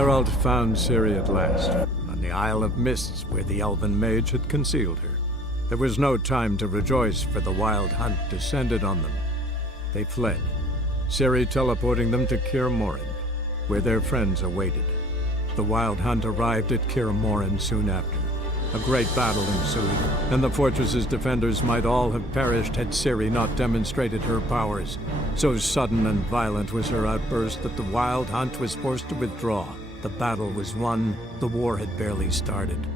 Geralt found Ciri at last, on the Isle of Mists where the elven mage had concealed her. There was no time to rejoice, for the wild hunt descended on them. They fled, Ciri teleporting them to Kaer Morhen, where their friends awaited. The wild hunt arrived at Kaer Morhen soon after. A great battle ensued, and the fortress's defenders might all have perished had Ciri not demonstrated her powers. So sudden and violent was her outburst that the wild hunt was forced to withdraw. The battle was won, the war had barely started.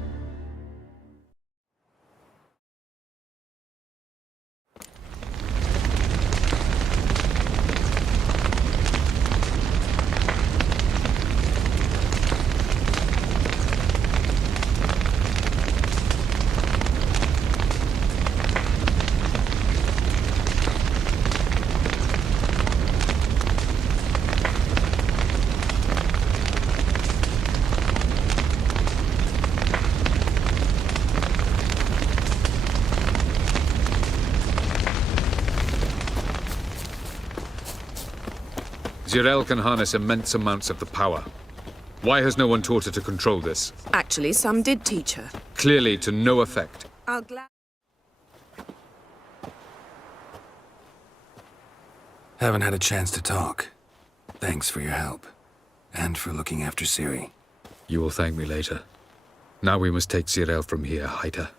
Zirael can harness immense amounts of the power. Why has no one taught her to control this? Actually, some did teach her. Clearly to no effect. I'll gladly... Haven't had a chance to talk. Thanks for your help. And for looking after Ciri. You will thank me later. Now we must take Zirael from here, hide her,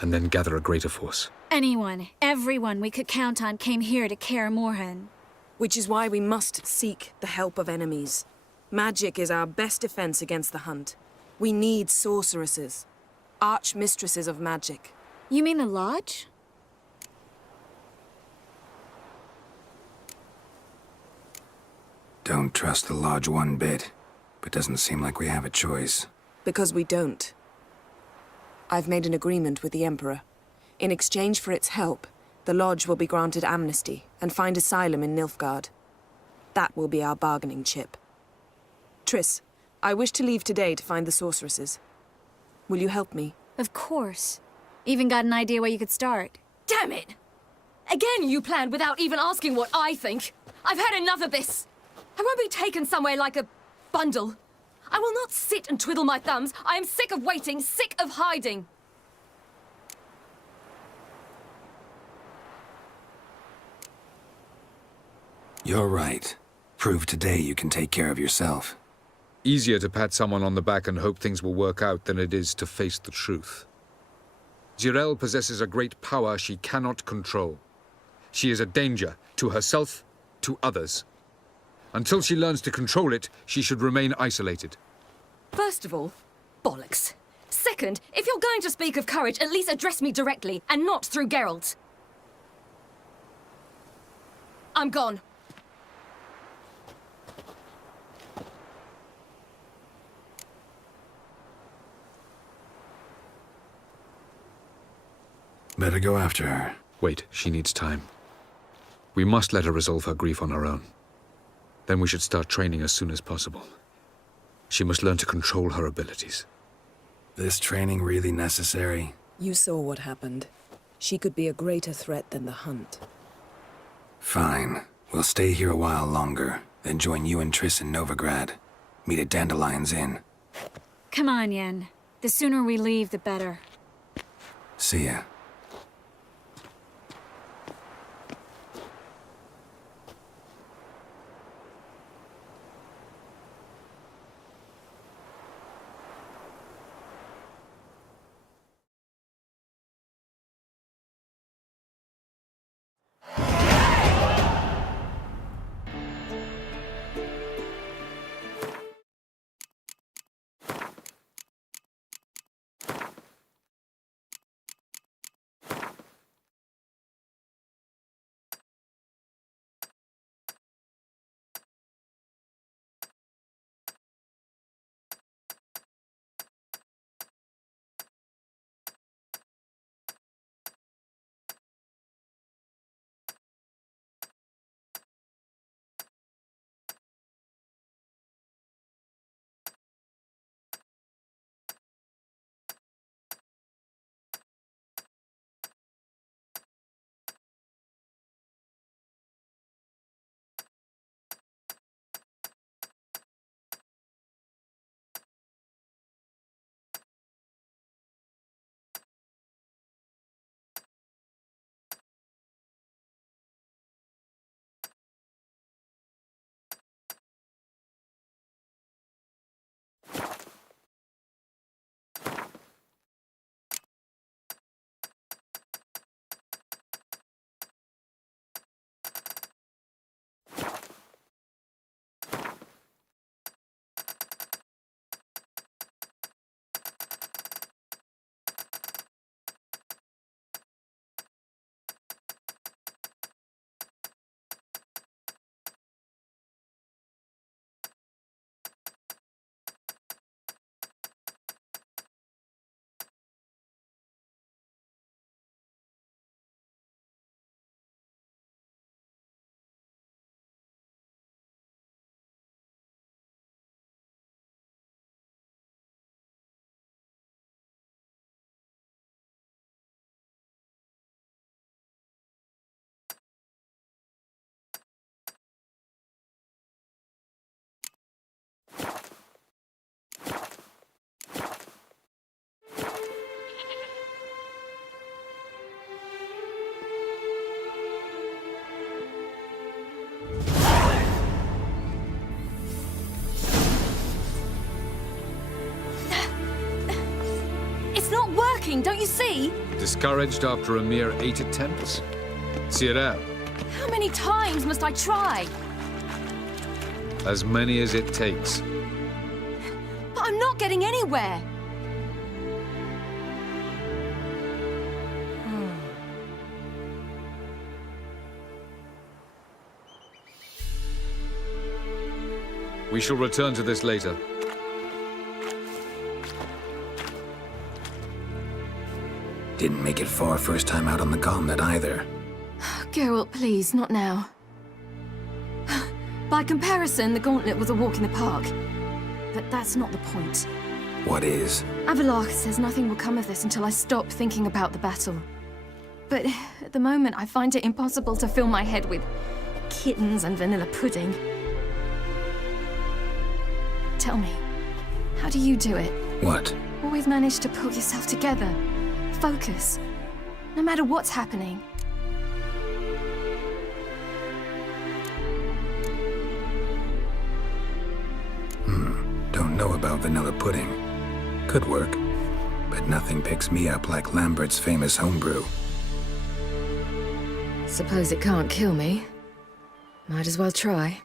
and then gather a greater force. Anyone, everyone we could count on came here to Kaer Morhen. Which is why we must seek the help of enemies. Magic is our best defense against the hunt. We need sorceresses. Archmistresses of magic. You mean the Lodge? Don't trust the Lodge one bit, but doesn't seem like we have a choice. Because we don't. I've made an agreement with the Emperor. In exchange for its help, the Lodge will be granted amnesty and find asylum in Nilfgaard. That will be our bargaining chip. Triss, I wish to leave today to find the sorceresses. Will you help me? Of course. Even got an idea where you could start. Damn it! Again you planned without even asking what I think. I've had enough of this. I won't be taken somewhere like a bundle. I will not sit and twiddle my thumbs. I am sick of waiting, sick of hiding. You're right. Prove today you can take care of yourself. Easier to pat someone on the back and hope things will work out than it is to face the truth. Zirael possesses a great power she cannot control. She is a danger to herself, to others. Until she learns to control it, she should remain isolated. First of all, bollocks. Second, if you're going to speak of courage, at least address me directly, and not through Geralt. I'm gone. Better go after her. Wait, she needs time. We must let her resolve her grief on her own. Then we should start training as soon as possible. She must learn to control her abilities. This training really necessary? You saw what happened. She could be a greater threat than the hunt. Fine. We'll stay here a while longer, then join you and Triss in Novigrad. Meet at Dandelion's Inn. Come on, Yen. The sooner we leave, the better. See ya. working, don't you see? Discouraged after a mere 8 attempts? Cyril, How many times must I try? as many as it takes. But I'm not getting anywhere. We shall return to this later. Didn't make it far first time out on the gauntlet either. Geralt, please, not now. By comparison, the gauntlet was a walk in the park. But that's not the point. What is? Avallac'h says nothing will come of this until I stop thinking about the battle. But at the moment, I find it impossible to fill my head with kittens and vanilla pudding. Tell me, how do you do it? What? Always manage to pull yourself together. Focus. No matter what's happening. Don't know about vanilla pudding. Could work. But nothing picks me up like Lambert's famous homebrew. Suppose it can't kill me. Might as well try.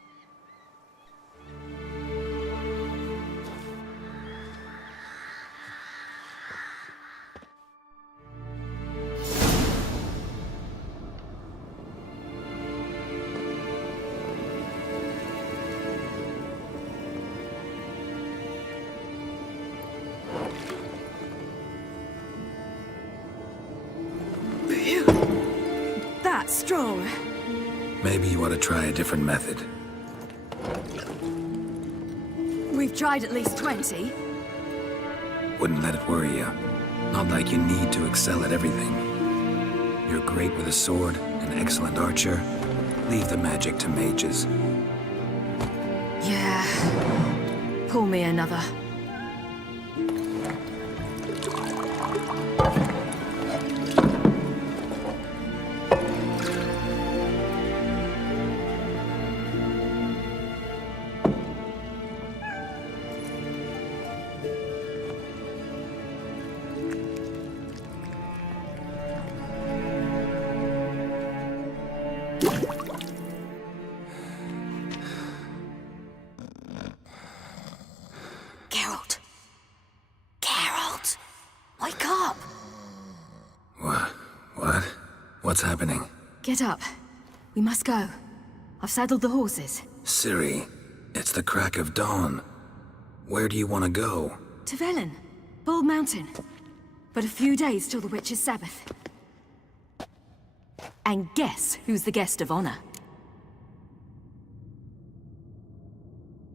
That's strong. Maybe you ought to try a different method. We've tried at least 20. Wouldn't let it worry you. Not like you need to excel at everything. You're great with a sword, an excellent archer. Leave the magic to mages. Yeah. Pull me another. Geralt. Geralt! Wake up! What? What's happening? Get up. We must go. I've saddled the horses. Ciri, it's the crack of dawn. Where do you want to go? To Velen. Bald Mountain. But a few days till the Witch's Sabbath. And guess who's the guest of honor?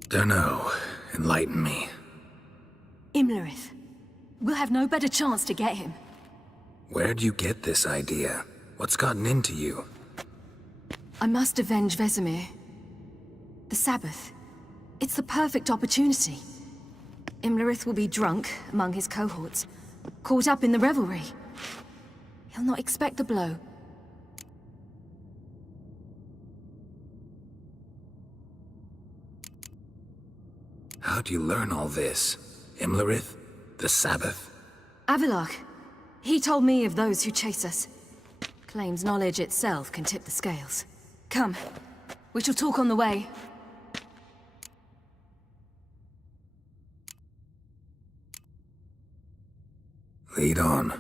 Dunno. Enlighten me. Imlerith. We'll have no better chance to get him. Where'd you get this idea? What's gotten into you? I must avenge Vesemir. The Sabbath. It's the perfect opportunity. Imlerith will be drunk among his cohorts, caught up in the revelry. He'll not expect the blow. How'd you learn all this? Imlerith? The Sabbath? Avallac'h. He told me of those who chase us. Claims knowledge itself can tip the scales. Come. We shall talk on the way. Lead on.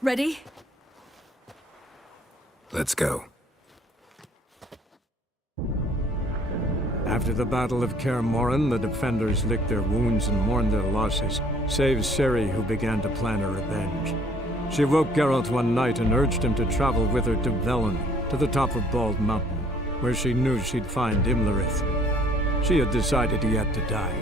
Ready? Let's go. After the Battle of Kaer Morhen, the defenders licked their wounds and mourned their losses, save Ciri, who began to plan her revenge. She woke Geralt one night and urged him to travel with her to Velen, to the top of Bald Mountain, where she knew she'd find Imlerith. She had decided he had to die.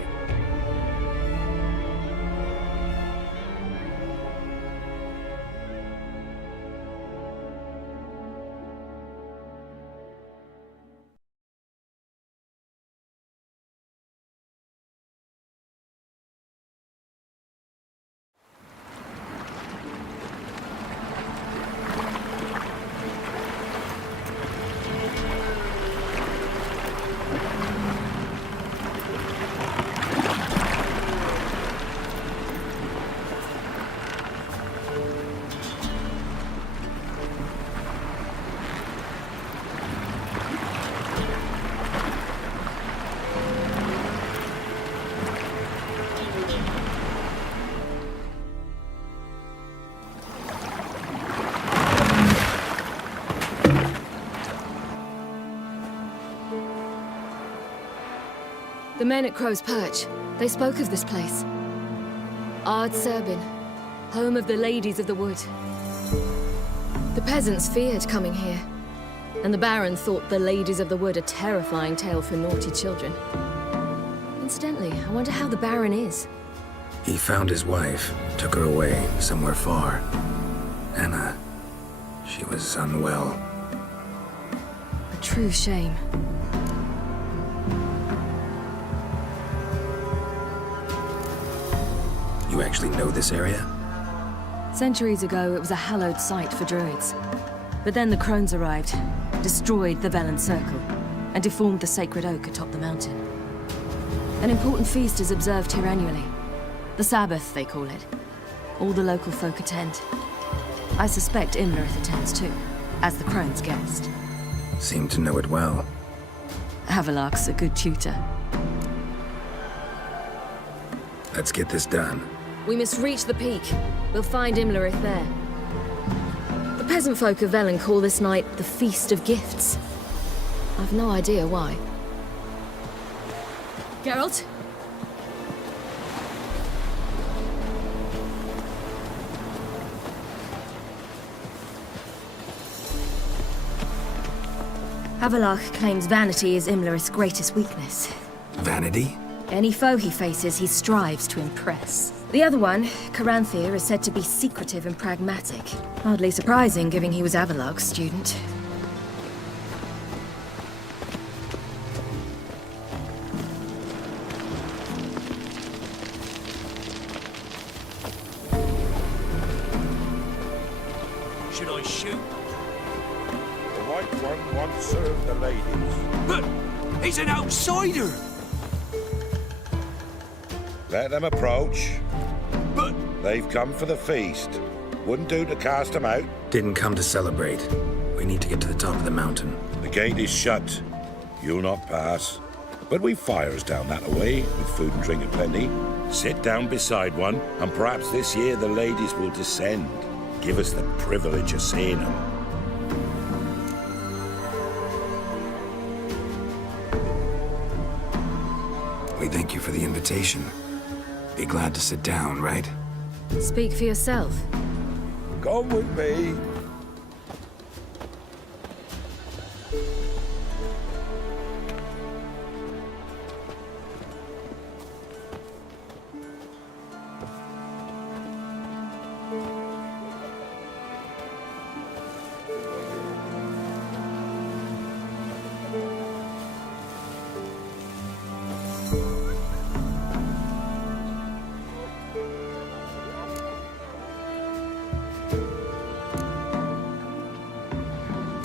The men at Crow's Perch, they spoke of this place. Ard Serbin, home of the Ladies of the Wood. The peasants feared coming here, and the Baron thought the Ladies of the Wood a terrifying tale for naughty children. Incidentally, I wonder how the Baron is. He found his wife, took her away, somewhere far. Anna, she was unwell. A true shame. You actually know this area? Centuries ago, it was a hallowed site for druids. But then the crones arrived, destroyed the Velen Circle, and deformed the sacred oak atop the mountain. An important feast is observed here annually. The Sabbath, they call it. All the local folk attend. I suspect Imlerith attends too, as the crone's guest. Seem to know it well. Havelark's a good tutor. Let's get this done. We must reach the peak. We'll find Imlerith there. The peasant folk of Velen call this night the Feast of Gifts. I've no idea why. Geralt? Havelark claims vanity is Imlerith's greatest weakness. Vanity? Any foe he faces, he strives to impress. The other one, Caranthir, is said to be secretive and pragmatic. Hardly surprising, given he was Havelark's student. Should I shoot? The White One once served the ladies. But he's an outsider! Let them approach. But They've come for the feast. Wouldn't do to cast them out. Didn't come to celebrate. We need to get to the top of the mountain. The gate is shut. You'll not pass. But we've fires down that way, with food and drink aplenty. Sit down beside one, and perhaps this year the ladies will descend. Give us the privilege of seeing them. We thank you for the invitation. Be glad to sit down, right? Speak for yourself. Come with me.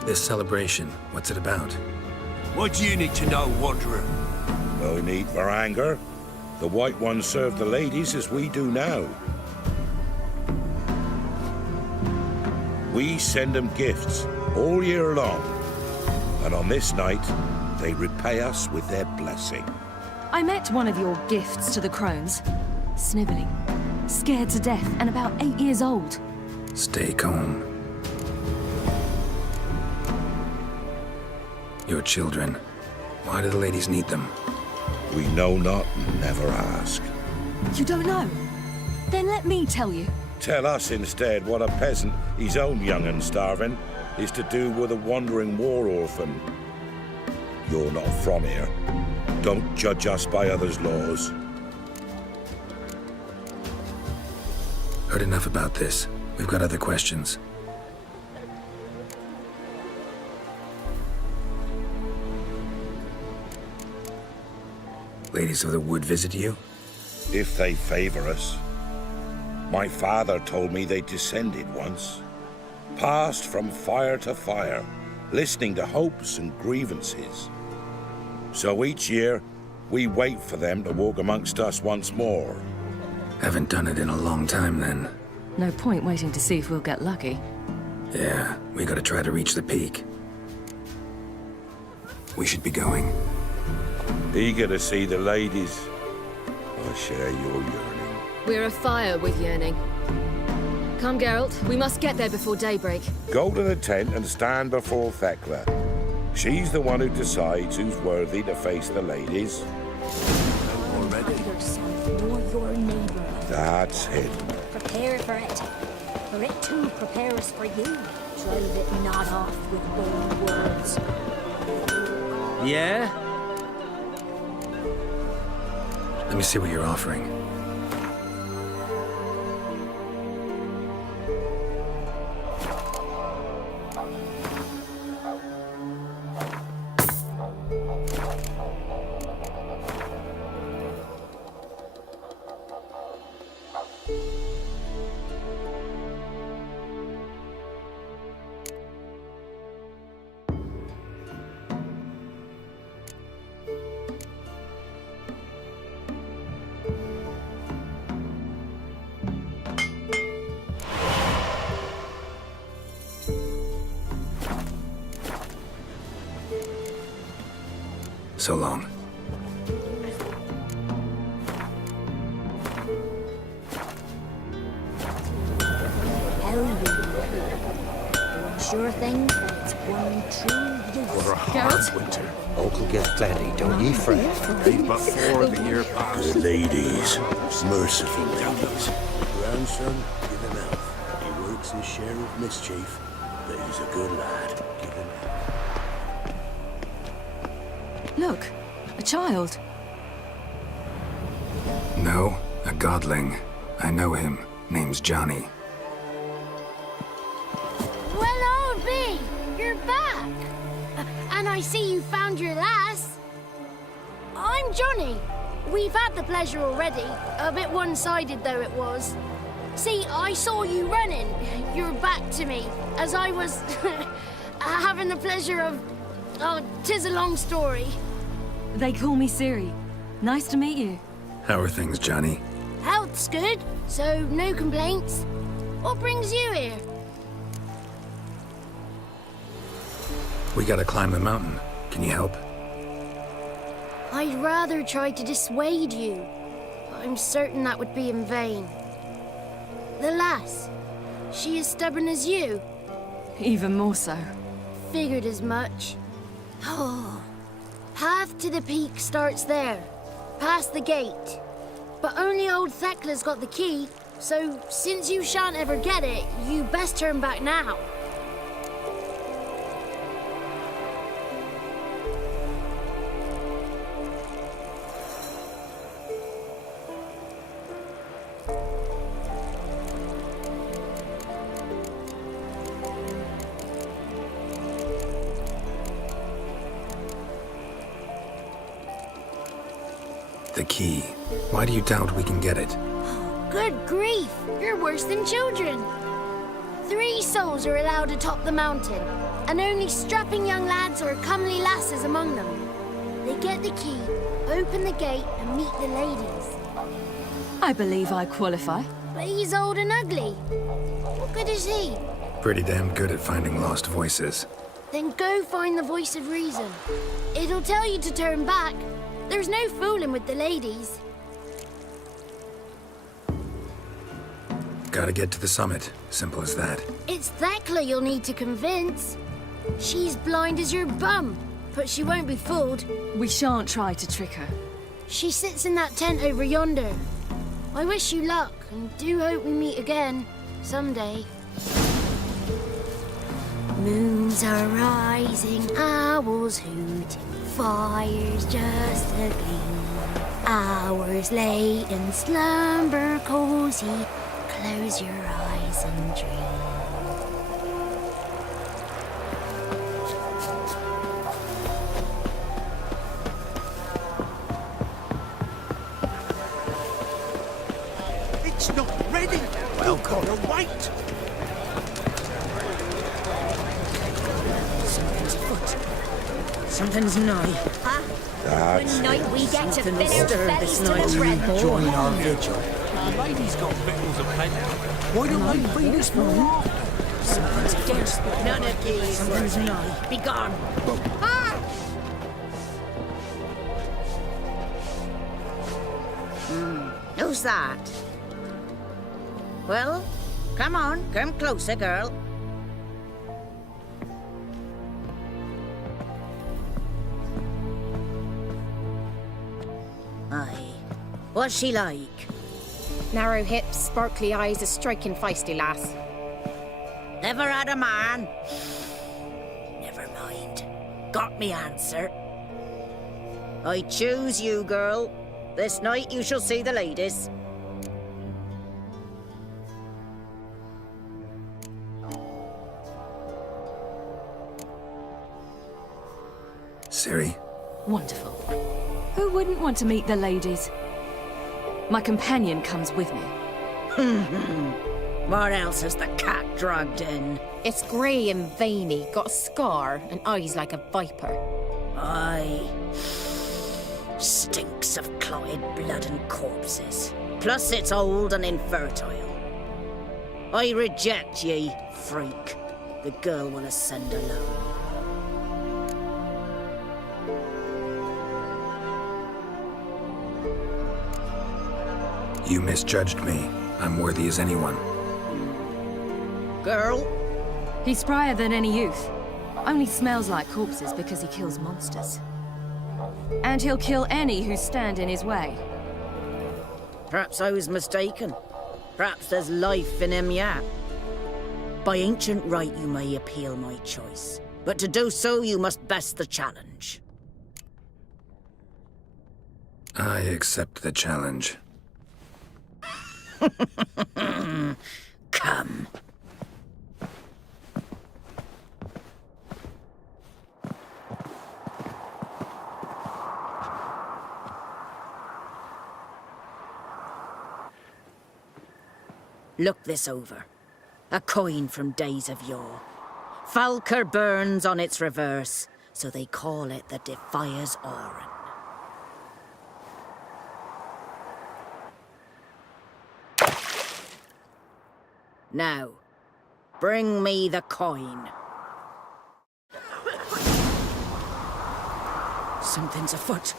This celebration, what's it about? what do you need to know, Wanderer? No need for anger. The White Ones serve the ladies as we do now. We send them gifts all year long. And on this night, they repay us with their blessing. I met one of your gifts to the crones. Snivelling, scared to death, and about 8 years old. Stay calm. Your children. Why do the ladies need them? We know not and never ask. You don't know? Then let me tell you. Tell us instead what a peasant, his own young and starving, is to do with a wandering war orphan. You're not from here. Don't judge us by others' laws. Heard enough about this. We've got other questions. Ladies of the Wood visit you? If they favor us. My father told me they descended once. Passed from fire to fire, listening to hopes and grievances. So each year, we wait for them to walk amongst us once more. Haven't done it in a long time then. No point waiting to see if we'll get lucky. Yeah, we gotta try to reach the peak. We should be going. Eager to see the ladies. I share your yearning. We're afire with yearning. Come, Geralt. We must get there before daybreak. Go to the tent and stand before Thekla. She's the one who decides who's worthy to face the ladies. neither son nor your neighbor. That's it. Prepare for it. For it too prepares for you. Drive it not off with bold words. Yeah? Let me see what you're offering. So long. Hell you. Doing sure things, but it's one true use. For a hard winter. Uncle get plenty, don't ye fret. Hey, before the year passed. Good ladies, merciful ladies. Grandson, give him health. He works his share of mischief, but he's a good lad. Give him Look, a child. No, a godling. I know him. Name's Johnny. Well, old B, you're back. And I see you found your lass. I'm Johnny. We've had the pleasure already. A bit one-sided though it was. See, I saw you running. Your back to me, as I was having the pleasure of... Oh, 'tis a long story. They call me Siri. Nice to meet you. How are things, Johnny? Health's good, so no complaints. What brings you here? We gotta climb the mountain. Can you help? I'd rather try to dissuade you. I'm certain that would be in vain. The lass, she as stubborn as you? Even more so. Figured as much. Oh. Path to the peak starts there, past the gate. But only old Thekla's got the key, so since you shan't ever get it, you best turn back now. The key. Why do you doubt we can get it? Good grief, you're worse than children. 3 souls are allowed atop the mountain, and only strapping young lads or comely lasses among them. They get the key, open the gate, and meet the ladies. I believe I qualify. But he's old and ugly. What good is he? Pretty damn good at finding lost voices. Then go find the voice of reason. It'll tell you to turn back. There's no fooling with the ladies. Gotta get to the summit. Simple as that. It's Thekla you'll need to convince. She's blind as your bum, but she won't be fooled. We shan't try to trick her. She sits in that tent over yonder. I wish you luck, and do hope we meet again, someday. Moons are rising, owls hoot, fires just a gleam. Hours late and slumber cozy, close your eyes and dream. It's not ready. Well, gotta wait. Something's afoot. Something's nigh. Huh? That's Night we get to Something fit will our stir bellies this to the night. bread. Join our vigil. Our lady's got victuals aplenty. Why don't they feed us more often? Something's afoot. None of these. Something's nigh. Be gone. Who's that? Well, come on, come closer, girl. Aye, What's she like? Narrow hips, sparkly eyes, a striking feisty lass. Never had a man. Never mind. Got me answer. I choose you, girl. This night you shall see the ladies. Ciri? Wonderful. Who wouldn't want to meet the ladies? My companion comes with me. What else has the cat dragged in? It's grey and veiny, got a scar, and eyes like a viper. Aye. Stinks of clotted blood and corpses. Plus it's old and infertile. I reject ye, freak. The girl will ascend alone. You misjudged me. I'm worthy as anyone. Girl? He's sprier than any youth. Only smells like corpses because he kills monsters. And he'll kill any who stand in his way. Perhaps I was mistaken. Perhaps there's life in him yet. By ancient right you may appeal my choice. But to do so you must best the challenge. I accept the challenge. Come. Look this over. A coin from days of yore. Falker burns on its reverse, so they call it the Defier's Oran. Now, bring me the coin. Something's afoot.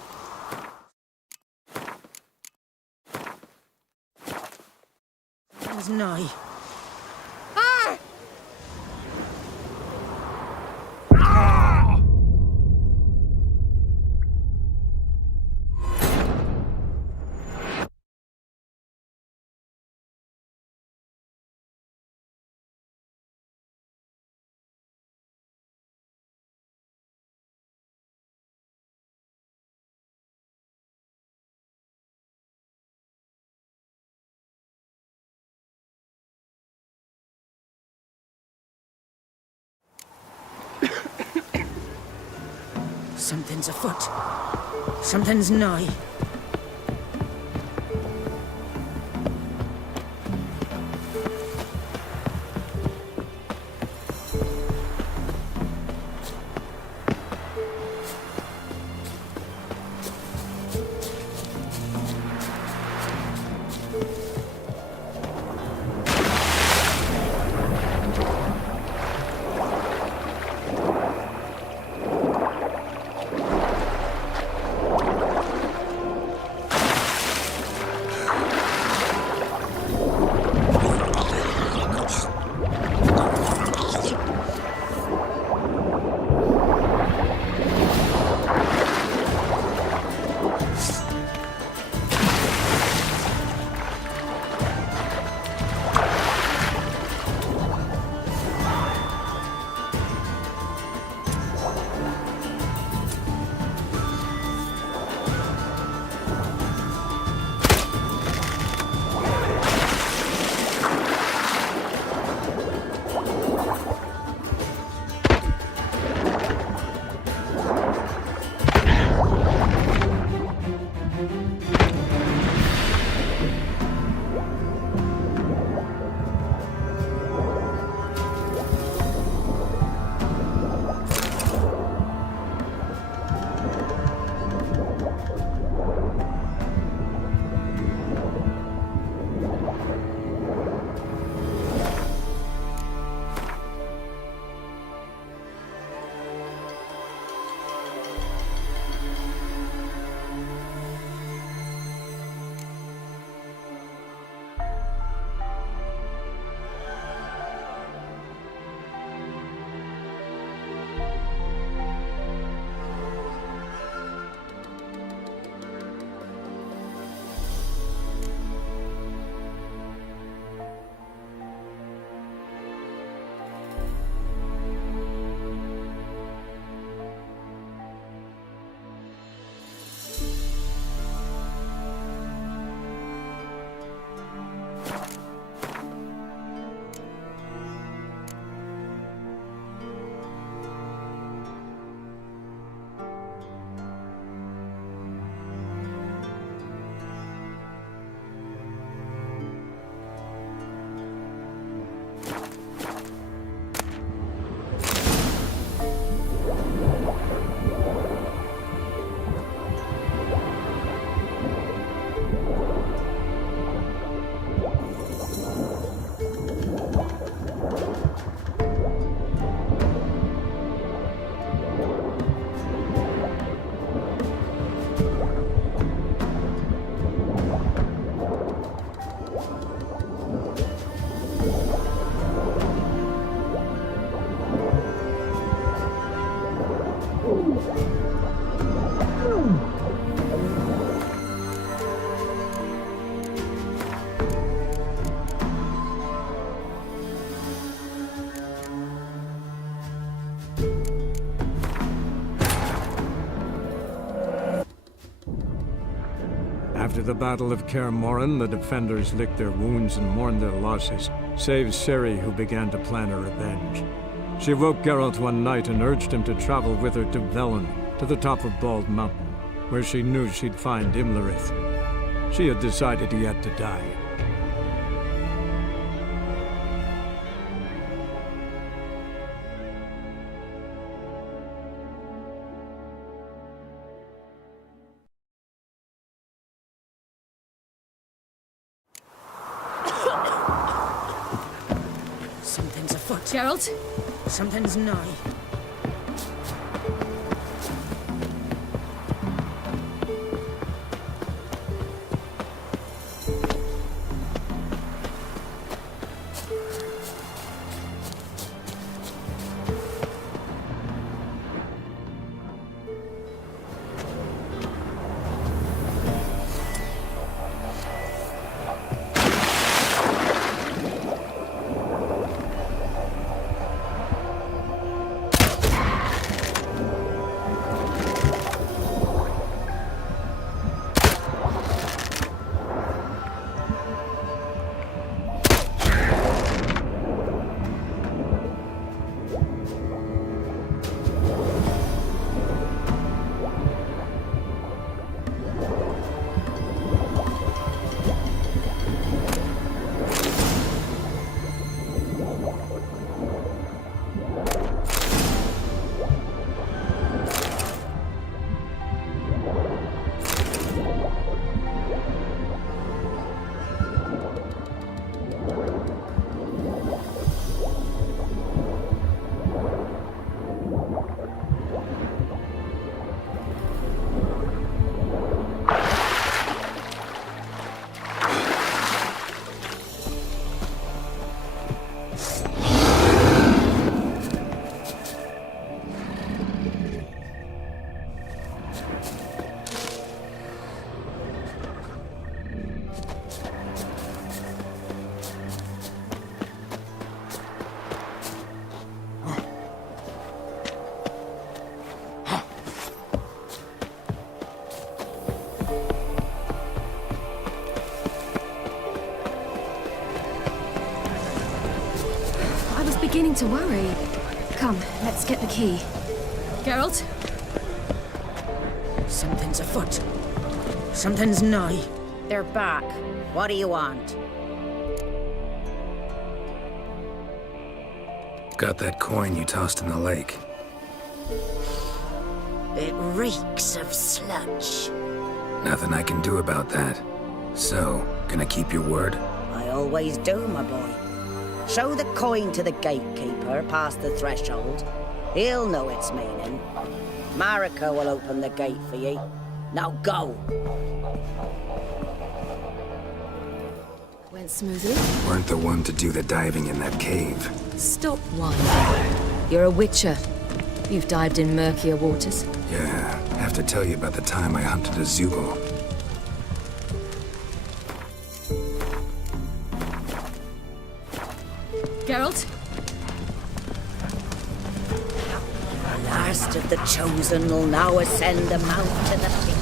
That was nigh. Ah! Something's afoot. Something's nigh. After the Battle of Kaer Morhen, the defenders licked their wounds and mourned their losses, save Ciri, who began to plan her revenge. She woke Geralt one night and urged him to travel with her to Velen, to the top of Bald Mountain, where she knew she'd find Imlerith. She had decided he had to die. Something's afoot. Geralt? Something's nigh. Beginning to worry. Come, let's get the key. Geralt? Something's afoot. Something's nigh. They're back. What do you want? Got that coin you tossed in the lake. It reeks of sludge. Nothing I can do about that. So, gonna keep your word? I always do, my boy. Show the coin to the gatekeeper past the threshold. He'll know its meaning. Marika will open the gate for you. Now go! Went smoothly? Weren't the one to do the diving in that cave. Stop whining. You're a witcher. You've dived in murkier waters. Yeah, have to tell you about the time I hunted a Zugel. Geralt? The last of the chosen will now ascend the mount to the peak.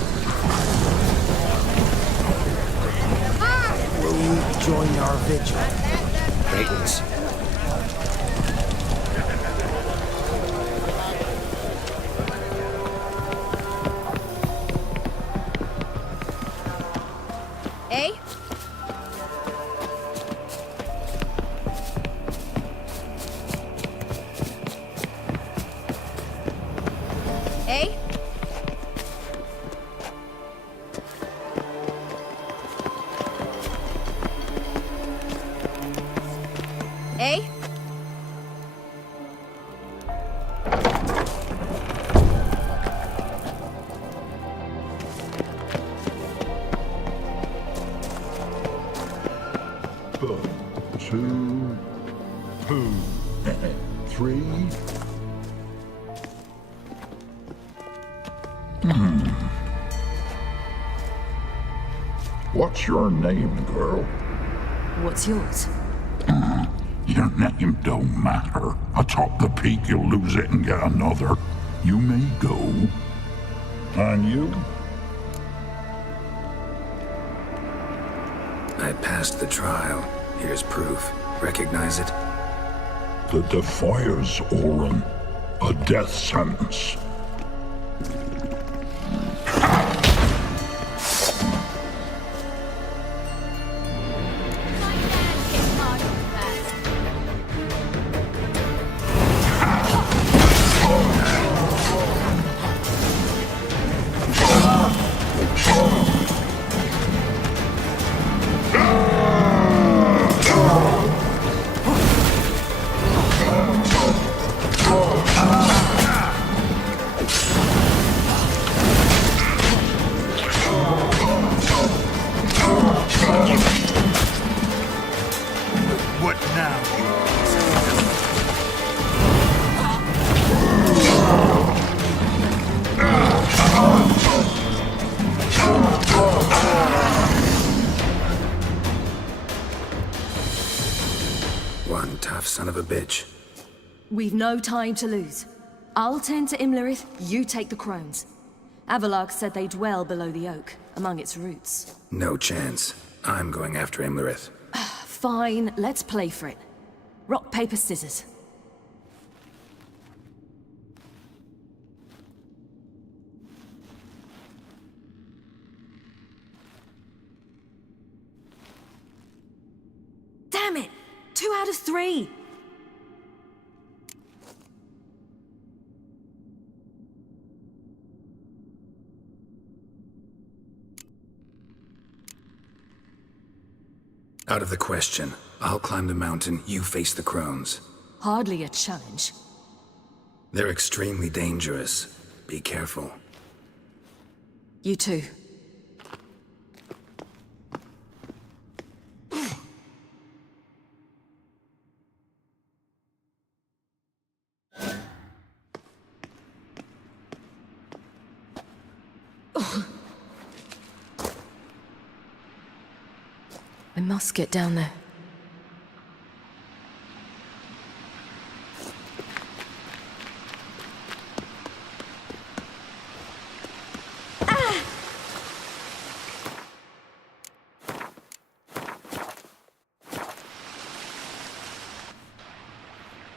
Will you join our vigil? Greatness. Eh? Eh? Eh? Two, 3. What's your name, girl? What's yours? Your name don't matter. Atop the peak, you'll lose it and get another. You may go. And you? it passed the trial. Here's proof. Recognize it? The Defier's Orin. A death sentence. What now? One tough son of a bitch. We've no time to lose. I'll tend to Imlerith, you take the crones. Avalark said they dwell below the oak, among its roots. No chance. I'm going after Imlerith. Fine, let's play for it. Rock, paper, scissors. Damn it! 2 out of 3! Out of the question. I'll climb the mountain, you face the crones. Hardly a challenge. They're extremely dangerous. Be careful. You too. I must get down there.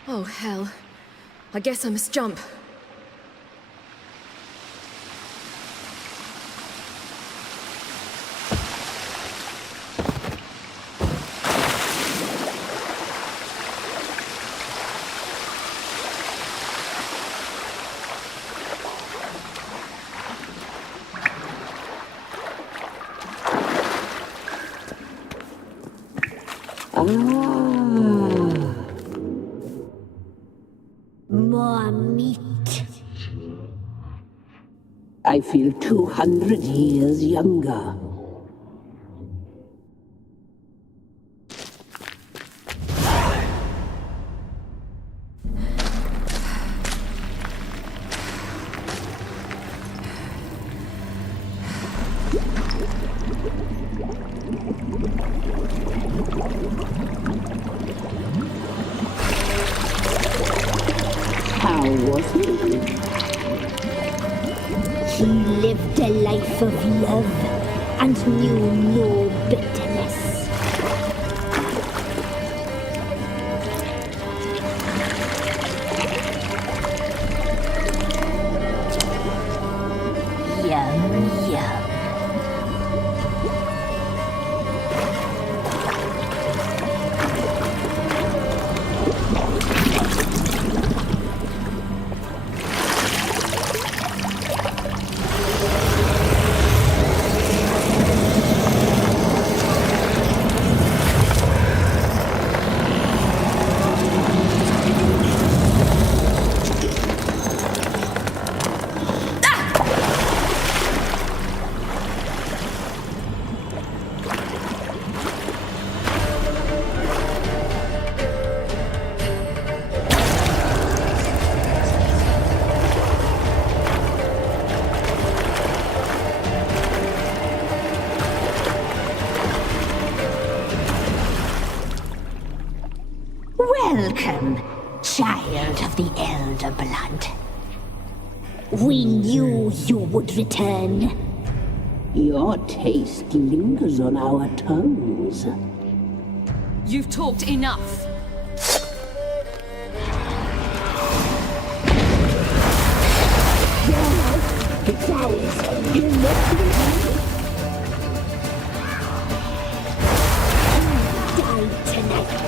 Oh, hell. I guess I must jump. More meat. I feel 200 years younger. How was he? He lived a life of love and knew no bitterness. Yum, yum. Welcome, child of the Elder Blood. We knew you would return. Your taste lingers on our tongues. You've talked enough. It's ours. You're not die tonight.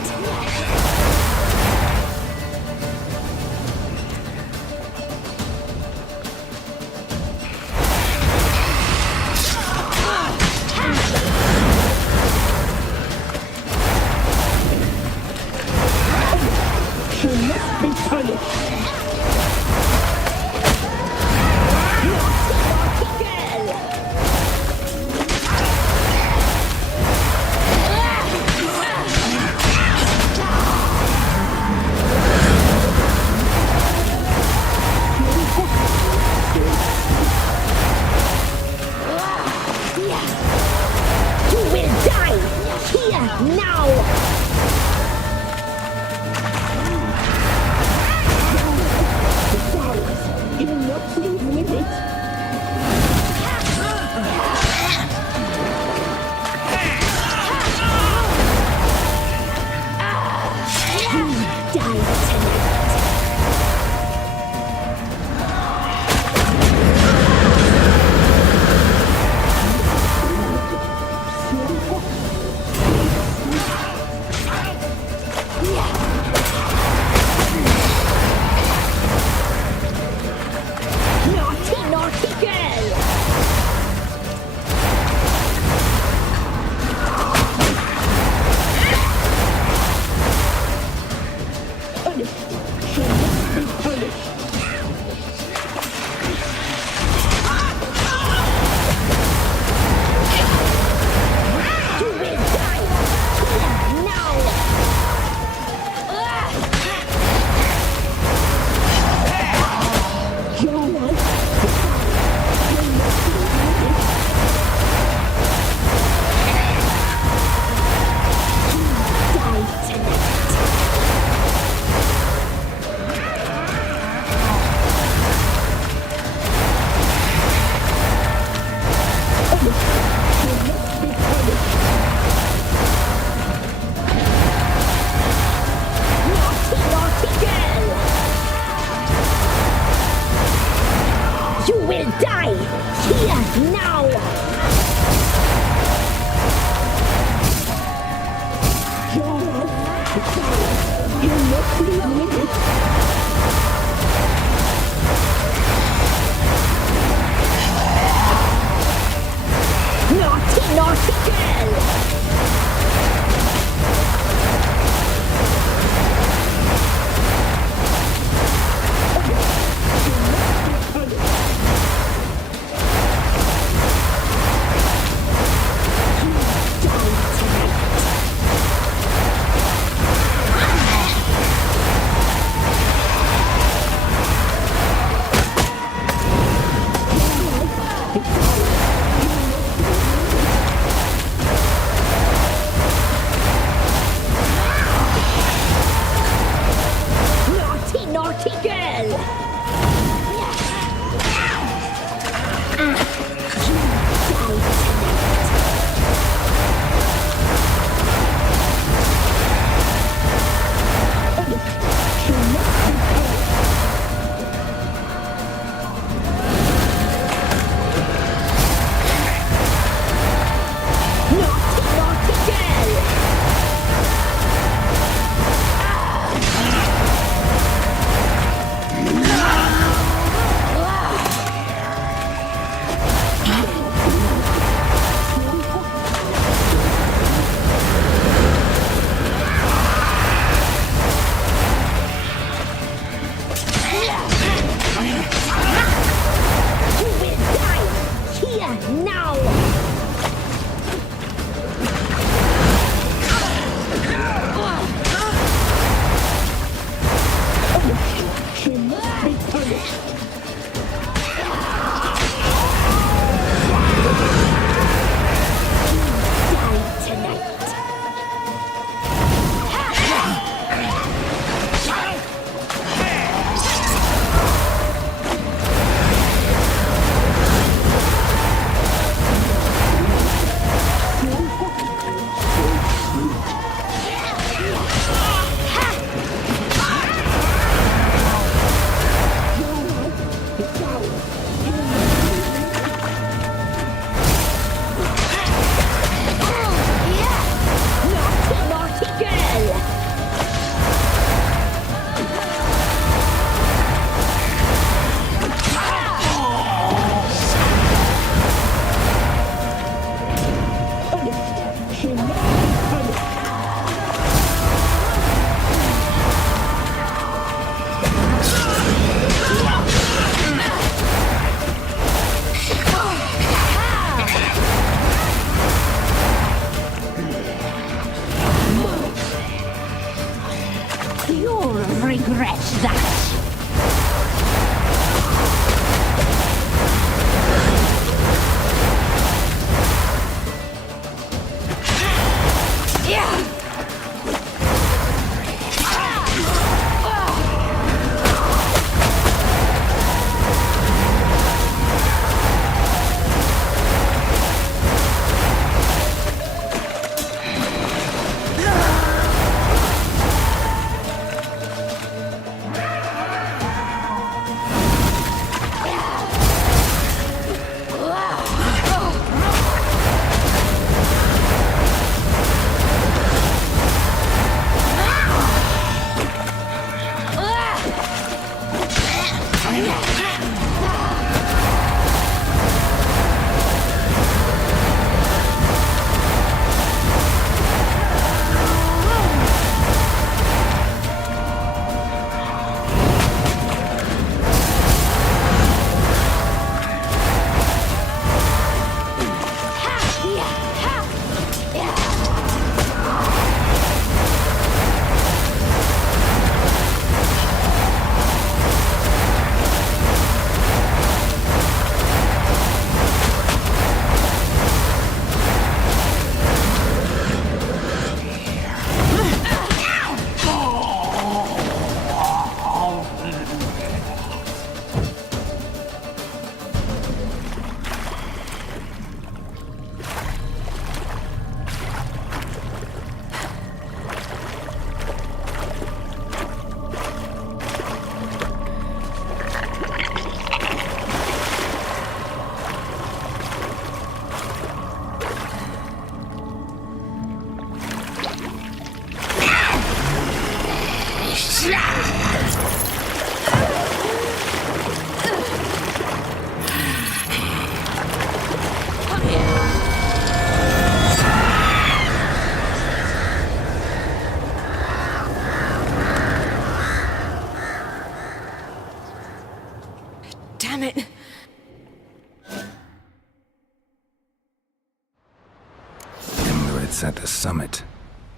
That's at the summit.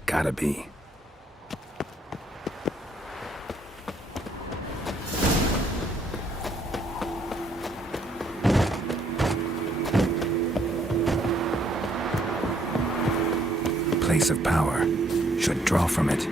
Gotta be. Place of power. Should draw from it.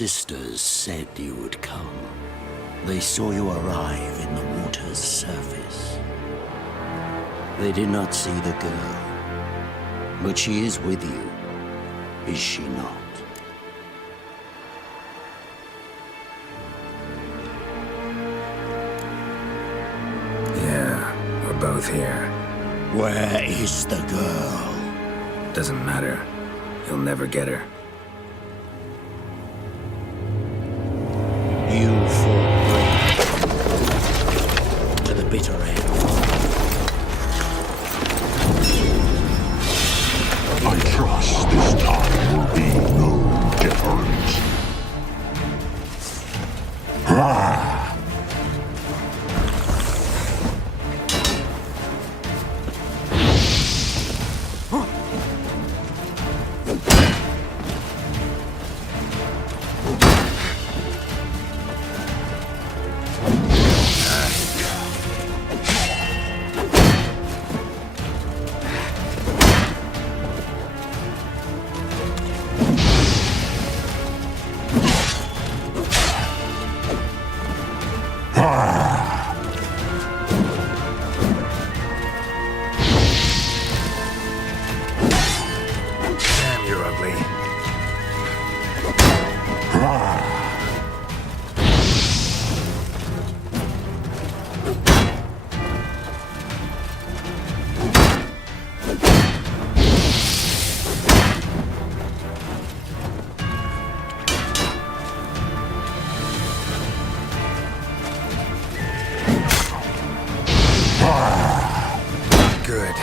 sisters said you would come. They saw you arrive in the water's surface. They did not see the girl. But she is with you, is she not? Yeah, we're both here. Where is the girl? Doesn't matter. You'll never get her. You fought brave to the bitter end. I trust this time will be no different. Damn, you're ugly. Good.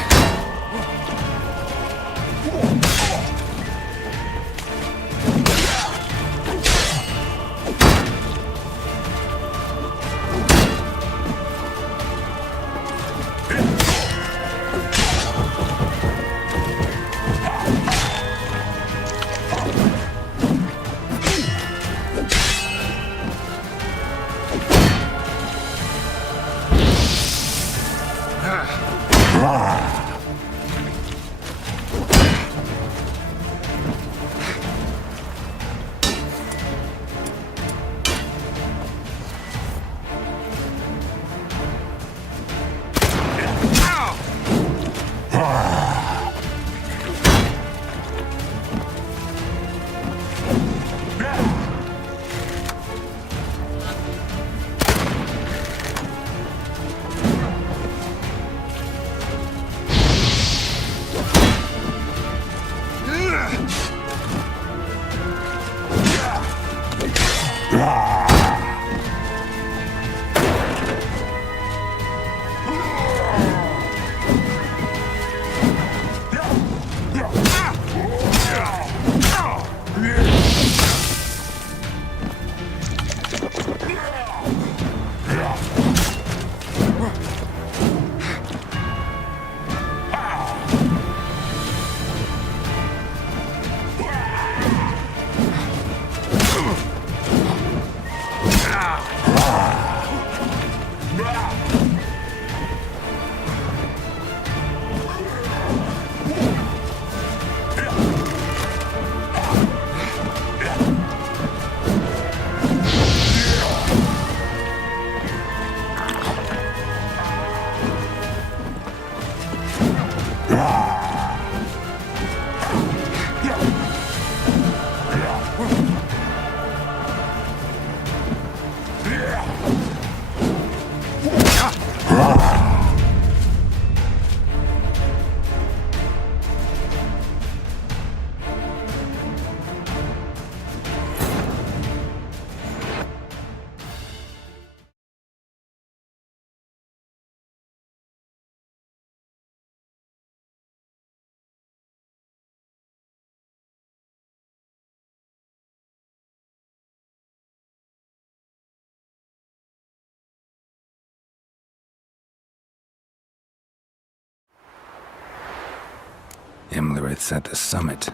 Imlerith's at the summit.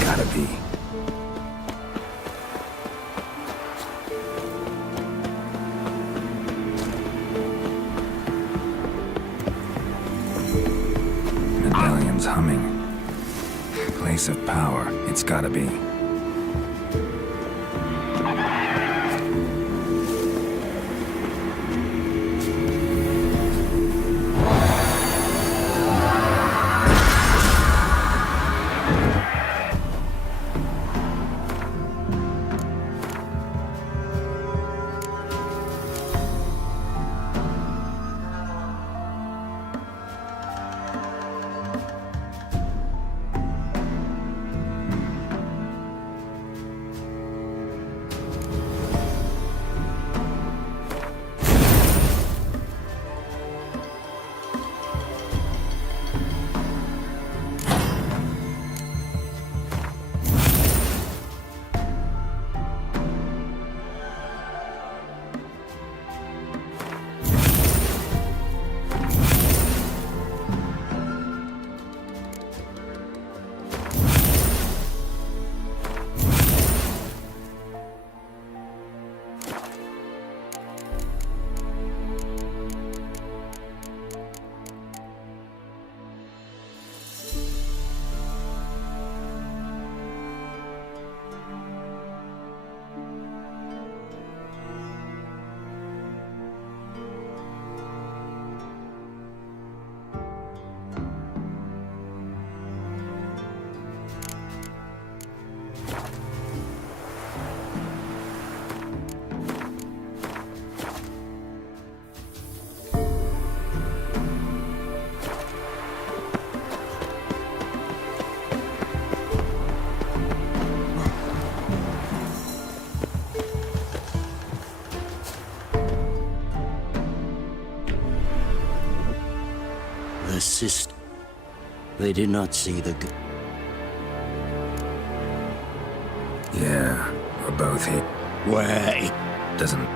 Gotta be. Medallion's humming. Place of power. It's gotta be. her sister. They did not see the Yeah, we're both here. Where it Doesn't...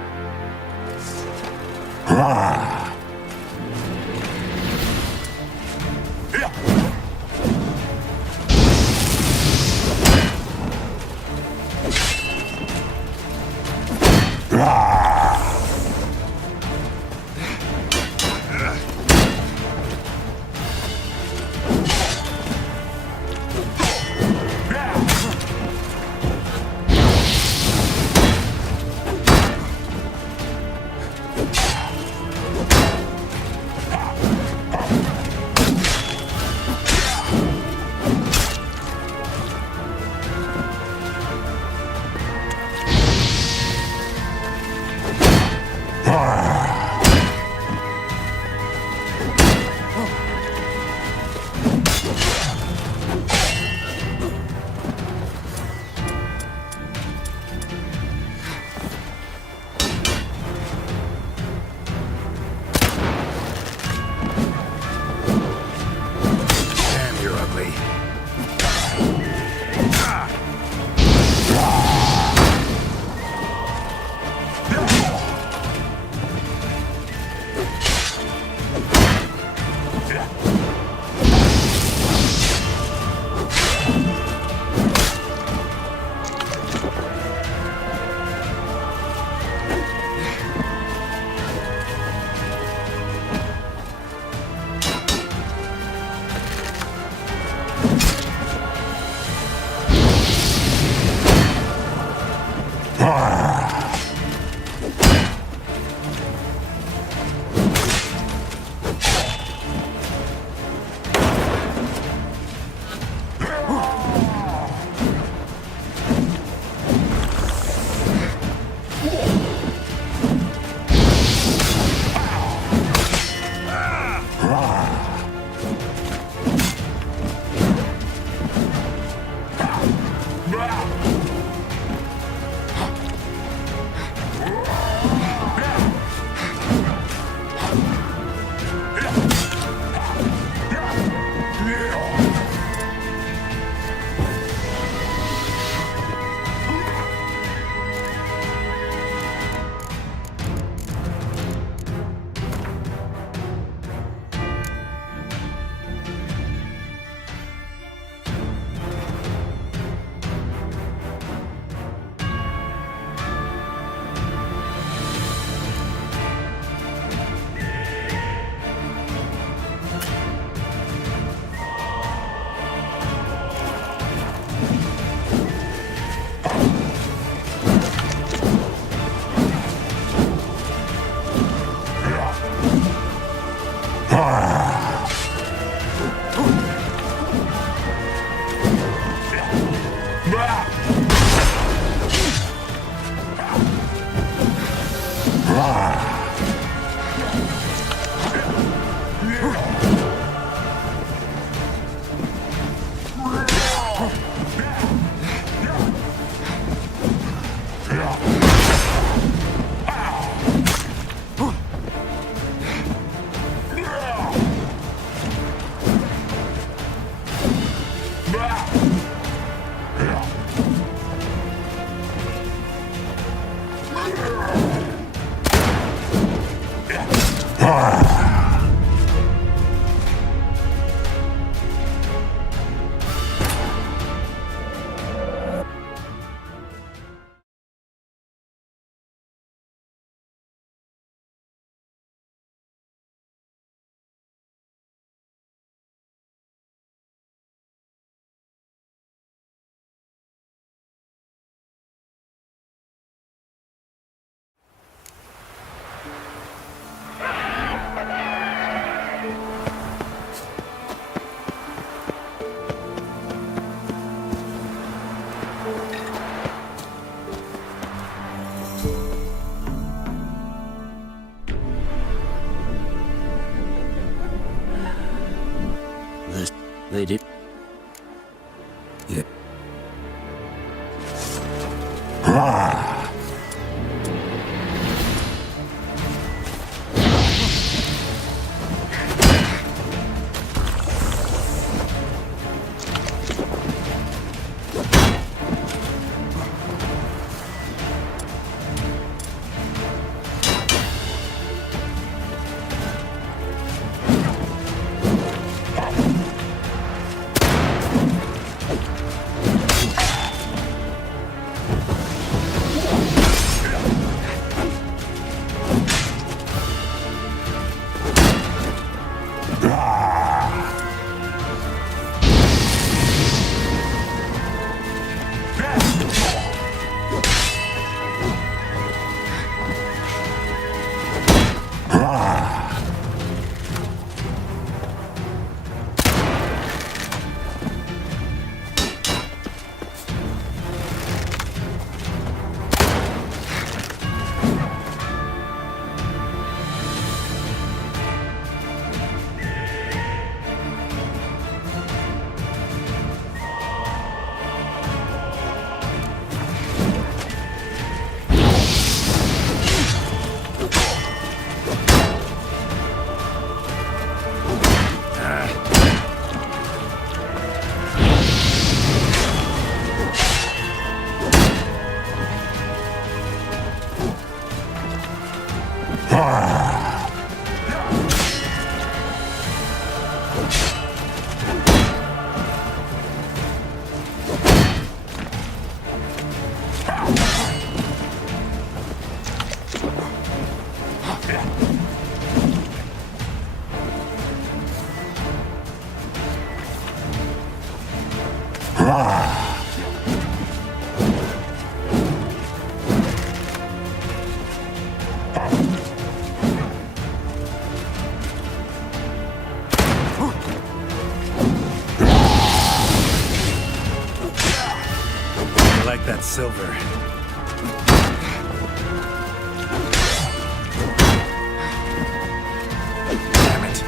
Damn, you're ugly. They did. Yeah. I like that silver. Damn it.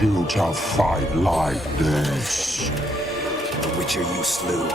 You to fight like this? The Witcher you slew.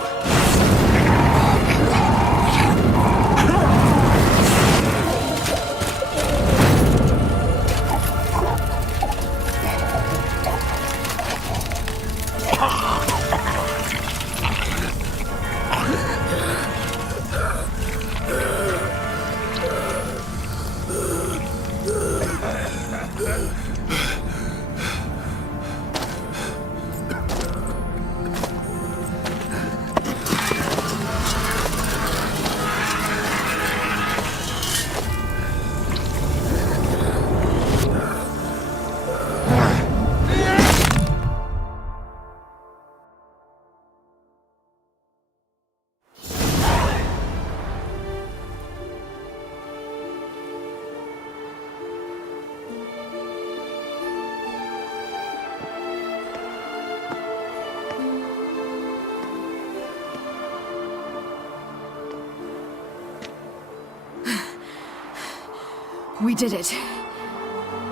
We did it.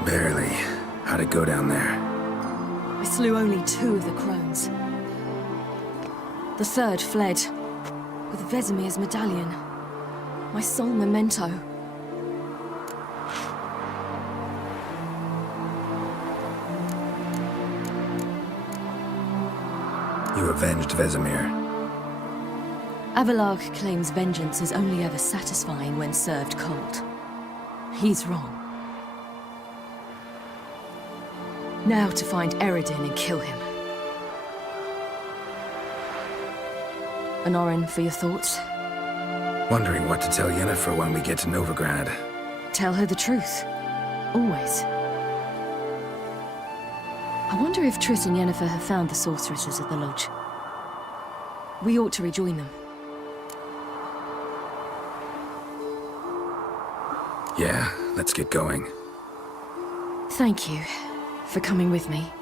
Barely. How'd it go down there? I slew only 2 of the crones. The third fled, with Vesemir's medallion. My sole memento. You avenged Vesemir. Avalark claims vengeance is only ever satisfying when served cold. He's wrong. Now to find Eredin and kill him. Honorin, for your thoughts? Wondering what to tell Yennefer when we get to Novigrad. Tell her the truth. Always. I wonder if Triss and Yennefer have found the sorceresses at the lodge. We ought to rejoin them. Yeah, let's get going. Thank you for coming with me.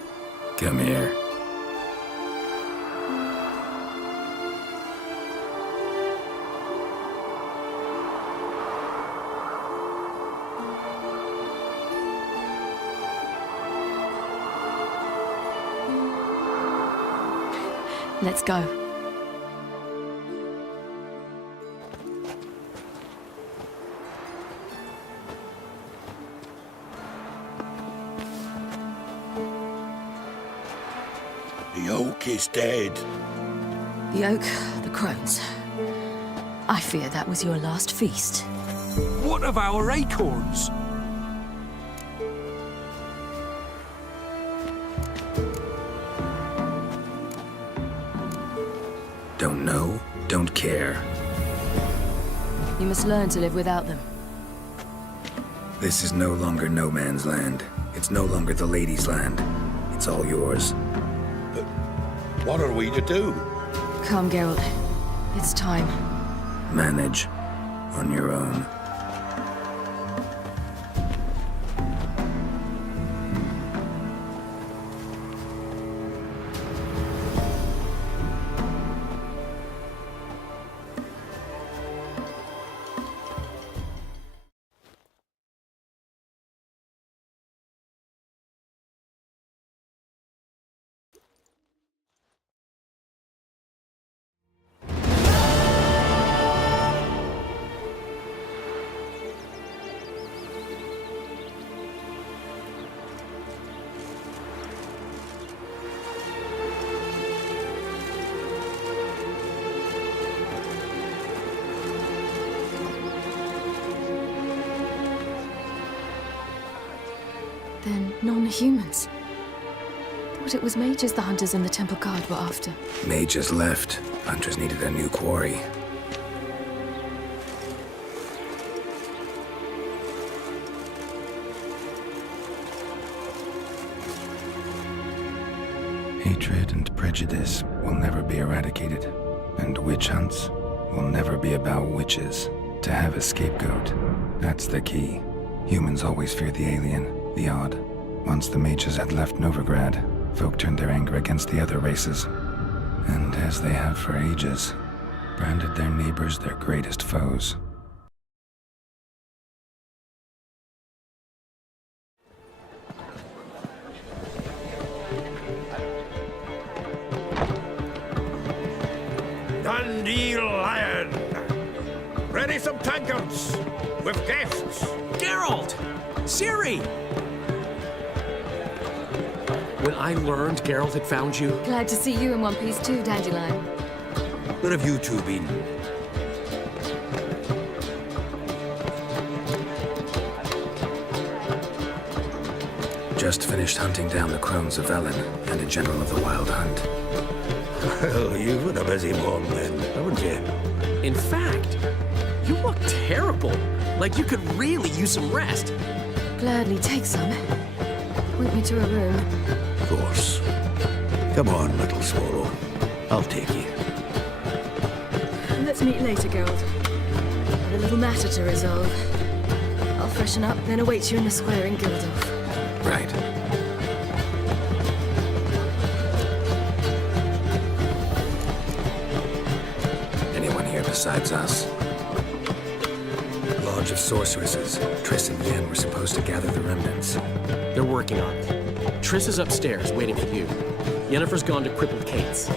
Come here. Let's go. The oak is dead. The oak, the crones. I fear that was your last feast. What of our acorns? Don't know, don't care. You must learn to live without them. This is no longer no man's land. It's no longer the lady's land. It's all yours. But what are we to do? Come, Geralt. It's time. Manage on your own. Then non-humans. Thought it was mages the hunters and the Temple Guard were after. Mages left. Hunters needed a new quarry. Hatred and prejudice will never be eradicated. And witch hunts will never be about witches. To have a scapegoat, that's the key. Humans always fear the alien. The odd. Once the mages had left Novigrad, folk turned their anger against the other races. And as they have for ages, branded their neighbors their greatest foes. Dundee Lion! Ready some tankards with guests! Geralt! Ciri! When I learned Geralt had found you... Glad to see you in one piece too, Dandelion. Where have you two been? Just finished hunting down the crones of Velen and a general of the Wild Hunt. Well, you've been a busy one then, haven't you? In fact, you look terrible. Like you could really use some rest. Gladly take some. Point me to a room. Of course. Come on, little swallow. I'll take you. Let's meet later, Geralt. Got a little matter to resolve. I'll freshen up, then await you in the square in Gildorf. Right. Anyone here besides us? Lodge of sorceresses. Triss and Yen were supposed to gather the remnants. They're working on it. Triss is upstairs, waiting for you. Yennefer's gone to crippled Kate's.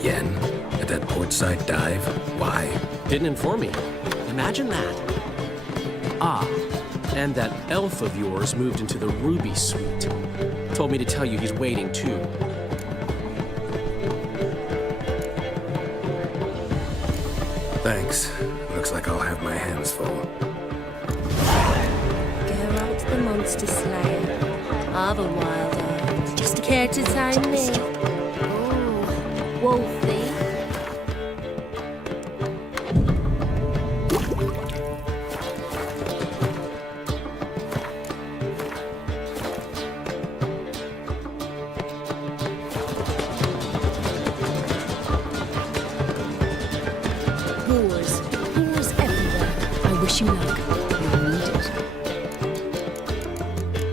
Yen? At that portside dive? Why? Didn't inform me. Imagine that. Ah, and that elf of yours moved into the Ruby Suite. Told me to tell you he's waiting too. Thanks. Looks like I'll have my hands full. Geralt the Monster Slayer. I've a wild eye. Just care to sign me? Oh, Wolfie. Whores everywhere. I wish you luck.